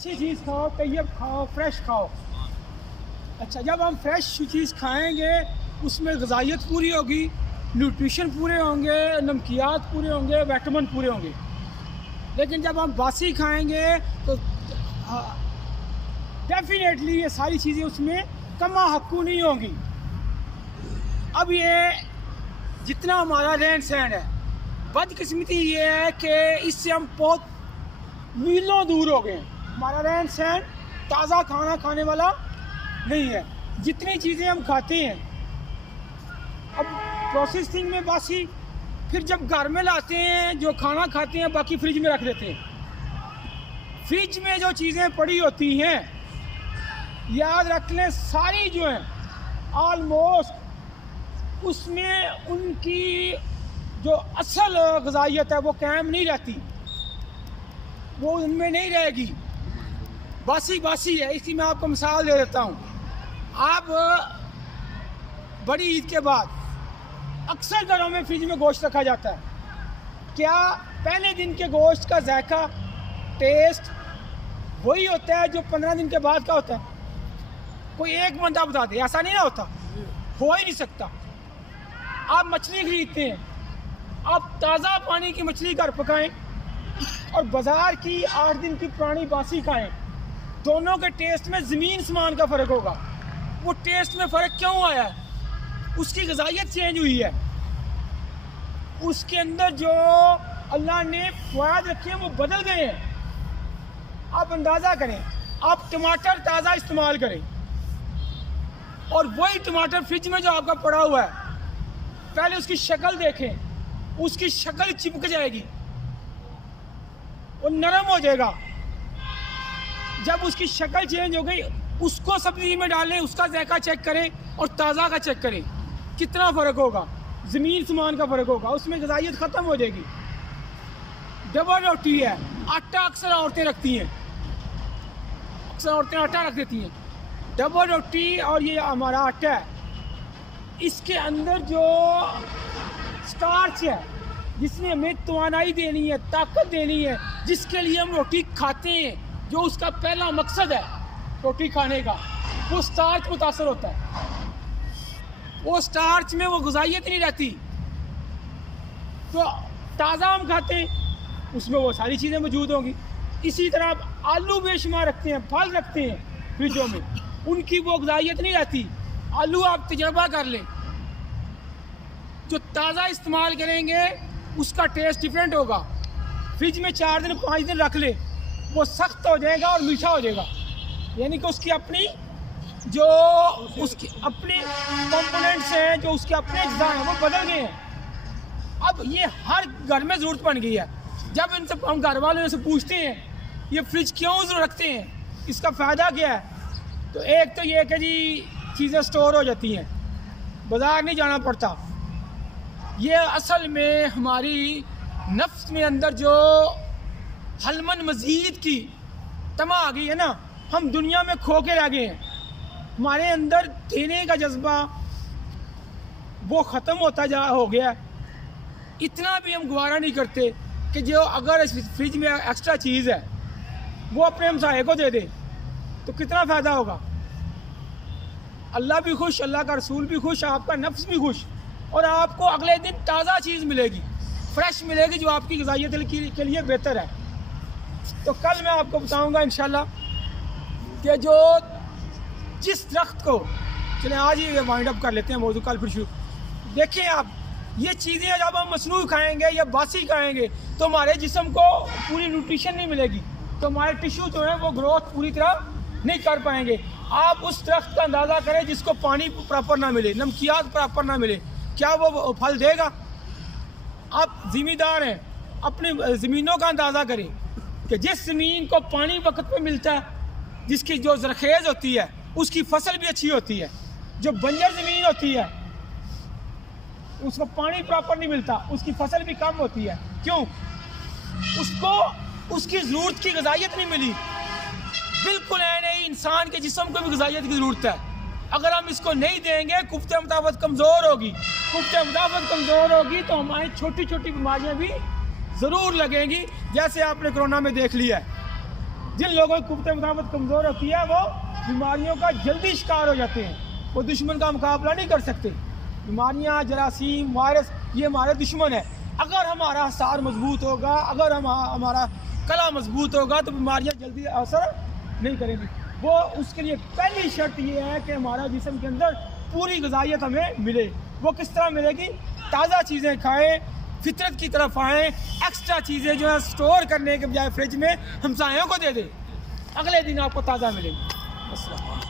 अच्छी चीज़ खाओ, तैयब खाओ, फ्रेश खाओ। अच्छा, जब हम फ्रेश चीज़ खाएंगे उसमें ग़िज़ाइयत पूरी होगी, न्यूट्रिशन पूरे होंगे, नमकियात पूरे होंगे, विटामिन पूरे होंगे। लेकिन जब हम बासी खाएंगे तो डेफिनेटली ये सारी चीज़ें उसमें कमा हक्कू नहीं होंगी। अब ये जितना हमारा रहन सहन है, बदकिस्मती ये है कि इससे हम बहुत मीलों दूर हो गए हैं। हमारा रहन सहन ताज़ा खाना खाने वाला नहीं है। जितनी चीज़ें हम खाते हैं अब प्रोसेसिंग में बासी, फिर जब घर में लाते हैं जो खाना खाते हैं बाकी फ्रिज में रख देते हैं। फ्रिज में जो चीज़ें पड़ी होती हैं, याद रख लें, सारी जो हैं ऑलमोस्ट उसमें उनकी जो असल ग़िज़ाइयत है वो कायम नहीं रहती, वो उनमें नहीं रहेगी, बासी बासी है। इसकी मैं आपको मिसाल दे देता हूँ। आप बड़ी ईद के बाद अक्सर घरों में फ्रिज में गोश्त रखा जाता है। क्या पहले दिन के गोश्त का जायका, टेस्ट वही होता है जो 15 दिन के बाद का होता है? कोई एक बंदा बता दे, ऐसा नहीं ना होता, हो ही नहीं सकता। आप मछली खरीदते हैं, आप ताज़ा पानी की मछली घर पकाएं और बाज़ार की 8 दिन की पुरानी बासी खाएं, दोनों के टेस्ट में ज़मीन आसमान का फ़र्क होगा। वो टेस्ट में फ़र्क क्यों आया है? उसकी ग़िज़ाइयत चेंज हुई है, उसके अंदर जो अल्लाह ने फ़वाद रखे हैं वो बदल गए हैं। आप अंदाज़ा करें, आप टमाटर ताज़ा इस्तेमाल करें और वही टमाटर फ्रिज में जो आपका पड़ा हुआ है, पहले उसकी शक्ल देखें, उसकी शक्ल चिपक जाएगी, वो नरम हो जाएगा। जब उसकी शक्ल चेंज हो गई, उसको सब्ज़ी में डालें, उसका जायका चेक करें और ताज़ा का चेक करें, कितना फ़र्क होगा, ज़मीन आसमान का फ़र्क होगा। उसमें ग़िज़ाइयत ख़त्म हो जाएगी। डबल रोटी है, आटा अक्सर औरतें रखती हैं, अक्सर औरतें आटा रख देती हैं। डबल रोटी और ये हमारा आटा है, इसके अंदर जो स्टार्च है जिसने हमें तवानाई देनी है, ताकत देनी है, जिसके लिए हम रोटी खाते हैं, जो उसका पहला मकसद है रोटी खाने का, वो स्टार्च मुतासर होता है। वो स्टार्च में वो ग़िज़ाइयत नहीं रहती। तो ताज़ा हम खाते हैं, उसमें वो सारी चीज़ें मौजूद होंगी। इसी तरह आप आलू बेशुमार रखते हैं, फल रखते हैं फ्रिजों में, उनकी वो ग़िज़ाइयत नहीं रहती। आलू आप तजर्बा कर लें, जो ताज़ा इस्तेमाल करेंगे उसका टेस्ट डिफरेंट होगा। फ्रिज में 4 दिन 5 दिन रख ले, वो सख्त हो जाएगा और मीठा हो जाएगा, यानी कि उसकी अपनी जो उसके अपने कंपोनेंट्स हैं, जो उसके अपने अज्जा हैं, वो बदल गए हैं। अब ये हर घर में ज़रूरत बन गई है। जब इनसे हम घर वालों से पूछते हैं ये फ्रिज क्यों ज़रूर रखते हैं, इसका फ़ायदा क्या है, तो एक तो ये कि जी चीज़ें स्टोर हो जाती हैं, बाज़ार नहीं जाना पड़ता। ये असल में हमारी नफ्स में अंदर जो हलमन मज़ीद की तमा आ गई है ना, हम दुनिया में खो के रह गए हैं। हमारे अंदर देने का जज्बा वो ख़त्म होता हो गया। इतना भी हम गवारा नहीं करते कि जो अगर इस फ्रिज में एक्स्ट्रा चीज़ है वो अपने हमसाये को दे दे तो कितना फ़ायदा होगा। अल्लाह भी खुश, अल्लाह का रसूल भी खुश, आपका नफ्स भी खुश, और आपको अगले दिन ताज़ा चीज़ मिलेगी, फ्रेश मिलेगी, जो आपकी ग़िज़ाइयत के लिए बेहतर है। तो कल मैं आपको बताऊंगा इंशाल्लाह कि जो जिस दरख्त को, चलें आज ही वाइंड अप कर लेते हैं मौजूद, कल फिर शुरू। देखिए आप, ये चीज़ें जब हम मसनूई खाएंगे या बासी खाएंगे तो हमारे जिस्म को पूरी न्यूट्रिशन नहीं मिलेगी, तो हमारे टिश्यू जो है वो ग्रोथ पूरी तरह नहीं कर पाएंगे। आप उस दरख्त का अंदाज़ा करें जिसको पानी प्रॉपर ना मिले, नमकियात प्रॉपर ना मिले, क्या वो फल देगा? आप ज़िम्मेदार हैं, अपनी ज़मीनों का अंदाज़ा करें कि जिस ज़मीन को पानी वक्त पे मिलता है, जिसकी जो ज़रखेज़ होती है, उसकी फसल भी अच्छी होती है। जो बंजर ज़मीन होती है उसको पानी प्रॉपर नहीं मिलता, उसकी फसल भी कम होती है। क्यों? उसको उसकी ज़रूरत की ग़िज़ाइयत नहीं मिली। बिल्कुल है नहीं, इंसान के जिस्म को भी ग़िज़ाइयत की ज़रूरत है। अगर हम इसको नहीं देंगे, कुफ्ते मुताबिक कमज़ोर होगी, कुफ्ते मुताबिक कमज़ोर होगी तो हमारी छोटी छोटी बीमारियाँ भी ज़रूर लगेंगी, जैसे आपने कोरोना में देख लिया है। जिन लोगों की कुव्वत मुदाफ़त कमज़ोर होती है वो बीमारियों का जल्दी शिकार हो जाते हैं, वो दुश्मन का मुकाबला नहीं कर सकते। बीमारियाँ, जरासीम, वायरस ये हमारे दुश्मन है। अगर हमारा सार मजबूत होगा, अगर हमारा कला मजबूत होगा तो बीमारियाँ जल्दी असर नहीं करेंगी। वो उसके लिए पहली शर्त ये है कि हमारा जिस्म के अंदर पूरी ग़िज़ाइयत हमें मिले। वो किस तरह मिलेगी? ताज़ा चीज़ें खाएँ, फितरत की तरफ आएँ, एक्स्ट्रा चीज़ें जो है स्टोर करने के बजाय फ्रिज में हमसायों को दे दें, अगले दिन आपको ताज़ा मिलेगी। अस्सलाम।